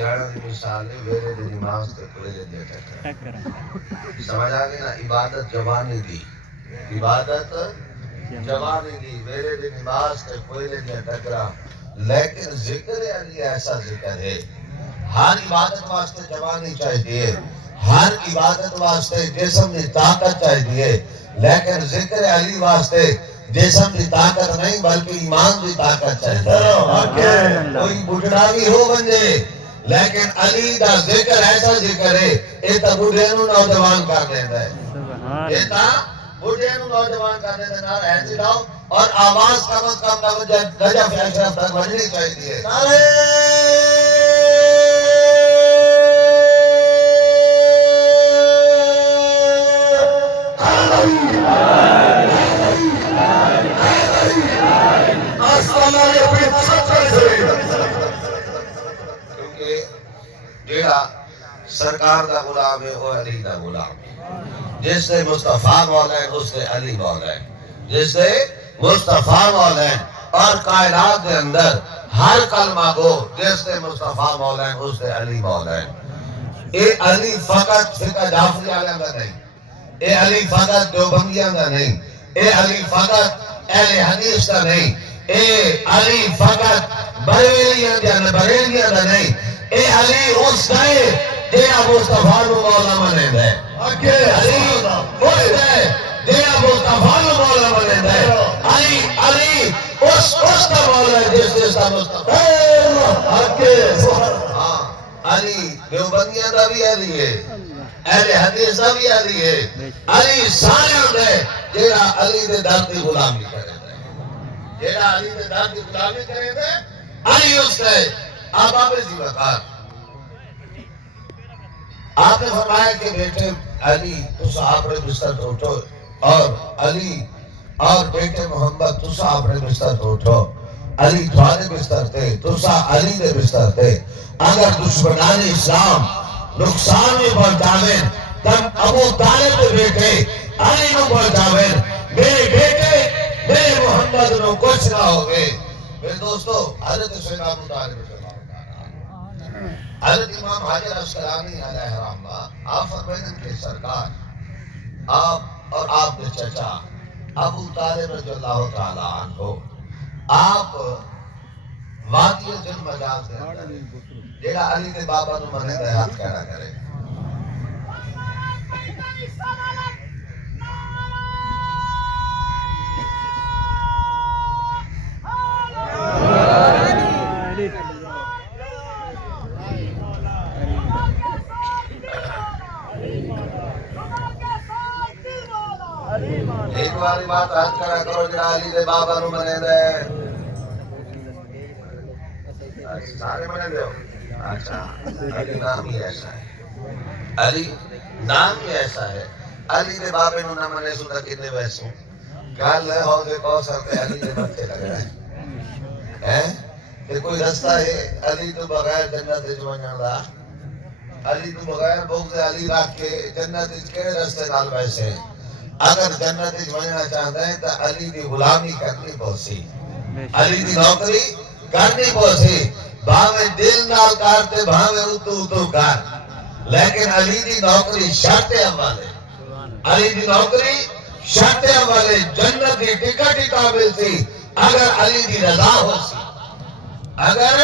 سیاڑا دی مثال ہے ویرے دی نماز تے کوئلے دی ٹکرا سمجھ آ گئی نا عبادت جوانی دی عبادت جوانی دی ویرے دی نماز تے کوئلے دی ٹکرا لیکن ذکر علی ایسا ذکر ہے ہر عبادت واسطے جوانی چاہیے ہر عبادت واسطے جسم کی طاقت چاہیے لیکن ذکر علی واسطے جسم کی طاقت نہیں بلکہ ایمان کی طاقت چاہیے کوئی بڑھڑا بھی ہو بنجے لیکن علی دا ذکر ایسا ذکر ہے یہ تو بڑھے نو نوجوان کر دیتا ہے یہ تو بڑھے نو نوجوان کر دیتا ہے نہ رہتی رہو اور آواز کم از کم نجف اشرف تک بجنی چاہیے کیونکہ جیڑا سرکار دا غلام ہے وہ علی دا غلام ہے جس سے مصطفیٰ مولا ہے اس سے علی مولا ہے جس سے مصطفیٰ مولا ہے اور کائنات کے اندر ہر کلمہ گو جس سے مصطفیٰ مولا ہے اس سے علی مولا ہے اے علی فقط فقہ جعفری علیہ کا نہیں اے علی فقط دیوبندیاں کا نہیں اے علی فقط اہل حدیث کا نہیں اے علی فقط بریلیاں کا نہیں اے علی اس کا ہے جیڑا مصطفیٰ نو مولا منیندا ہے علی اس کا ہے جیڑا مصطفیٰ نو مولا منیندا ہے علی اس کا مولا ہے جس کا مصطفیٰ ہاں علی دیوبندیاں دا بھی علی ہے اہل حدیث دا بھی علی ہے علی سارے ہے جیڑا علی دے در دی غلامی کرے جیڑا علی دے در دی غلامی کرے دے علی اس کا ہے اب آپ اسی وقت آپ نے فرمایا کہ بیٹے علی تسا اپنے بستر تو اٹھو اور علی اور بیٹے محمد تسا اپنے بستر تو اٹھو علی تھوڑے بستر تھے تسا علی دے بستر تھے اگر دشمنان اسلام نقصان میں پہنچاویں تب ابو طالب کے بیٹے علی نو پہنچاویں میرے بیٹے میرے محمد نو کچھ نہ ہوگے میرے دوستو حضرت سیدنا ابو طالب حضرت امام حاجر اسقلانی علیہ رحمہ آپ فرمائیں کہ سرکار آپ اور آپ کے چچا ابو طالب رضی اللہ تعالی عنہ آپ وادی ذل مجاز کے اندر جیڑا علی کے بابا نو منے دے ہاتھ کہنا کرے ایک باری بات ہاتھ کھڑا کرو جڑا علی دے بابا نو منے دے سارے منے دے اچھا علی نام ہی ایسا ہے علی نام ہی ایسا ہے علی دے بابے نو نہ منے سو تا کتنے ویسوں گل ہے ہو دے کو سر تے علی دے ماتھے لگ رہا ہے کہ کوئی رستہ ہے علی تو بغیر جنت وچ ونجن دا علی تو بغیر بغض علی رکھ کے جنت وچ کہڑے رستے نال ویسے اگر جنت وچ ونجنا چاہندا ہے تے علی دی غلامی کرنی پوسی علی دی نوکری کرنی پوسی بھاوے دل نال کر تے بھاوے اتو کر لیکن علی دی نوکری شرط اول ہے علی دی نوکری شرط اول ہے جنت دی ٹکٹ ہی قابل سی اگر علی دی رضا ہو سی اگر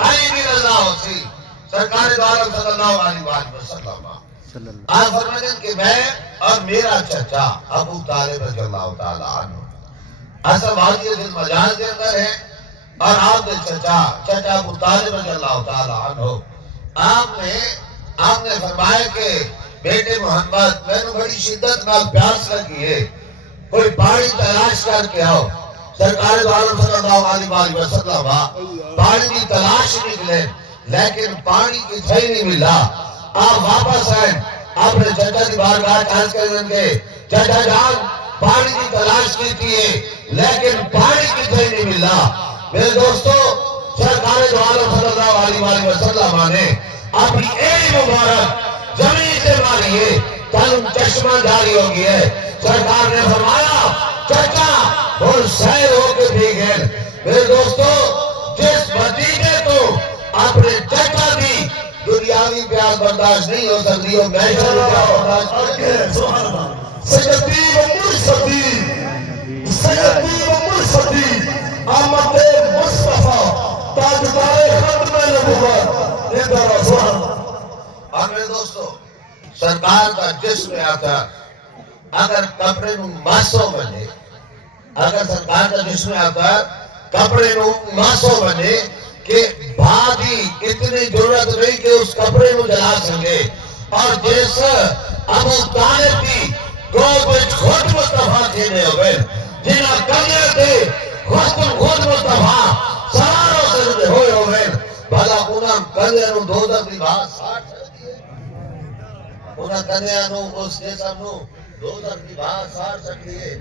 علی دی رضا ہو سی سرکار دو عالم صلی اللہ علیہ وسلم آپ فرمائیں کہ میں اور میرا چچا ابو طالب رضی اللہ تعالی عنہ اصل واقعی ذل مجاز کے اندر ہے اور آپ کے چچا ابو طالب رضی اللہ تعالی عنہ آپ نے فرمایا کہ بیٹے محمد میں نے بڑی شدت نال پیاس لگی ہے کوئی پانی تلاش کر کے آؤ سرکار دو عالم صلی اللہ علیہ وسلم پانی کی تلاش نکلے لیکن پانی کی صحیح نہیں ملا آپ واپس آئیں اپنے چچا کی بارگاہ چانس کریں گے چچا جان پانی کی تلاش کی تھی لیکن پانی کی صحیح نہیں ملا میرے دوستو سرکار دو عالم صلی اللہ علیہ وسلم نے اپنی ایک مبارک زمین سے ماری تن چشمہ جاری ہو گئی ہے سرکار نے فرمایا چچا اور سیر ہو کے بھی گئے میرے دوستو جس بھتیجے کو اپنے چچا دی دنیاوی پیاس برداشت نہیں ہو سکتی ہو محشر کی پیاس برداشت سبحان اللہ سیدی و مرشدی سیدی و مرشدی آمد مصطفیٰ تاجدار ختم نبوت ادھر سبحان اللہ اور میرے دوستو سرکار کا جسم آتا اگر کپڑے نو ماسو بنے اگر سرکار کا جسم آتا کپڑے نو ماسو بنے کہ بھادی اتنی ضرورت نہیں کہ اس کپڑے نو جلا سکے اور جیس ابو طالب کی گود وچ خود مصطفیٰ تھینے ہوئے جنہاں کنے تھے خود مصطفیٰ ساروں سے ہوئے ہوئے بھلا انہاں کنے نو دوزخ دی بات ساٹھ سکتی ہے انہاں کنے نو اس جیسا نو دوزخ دی بات ساٹھ سکتی ہے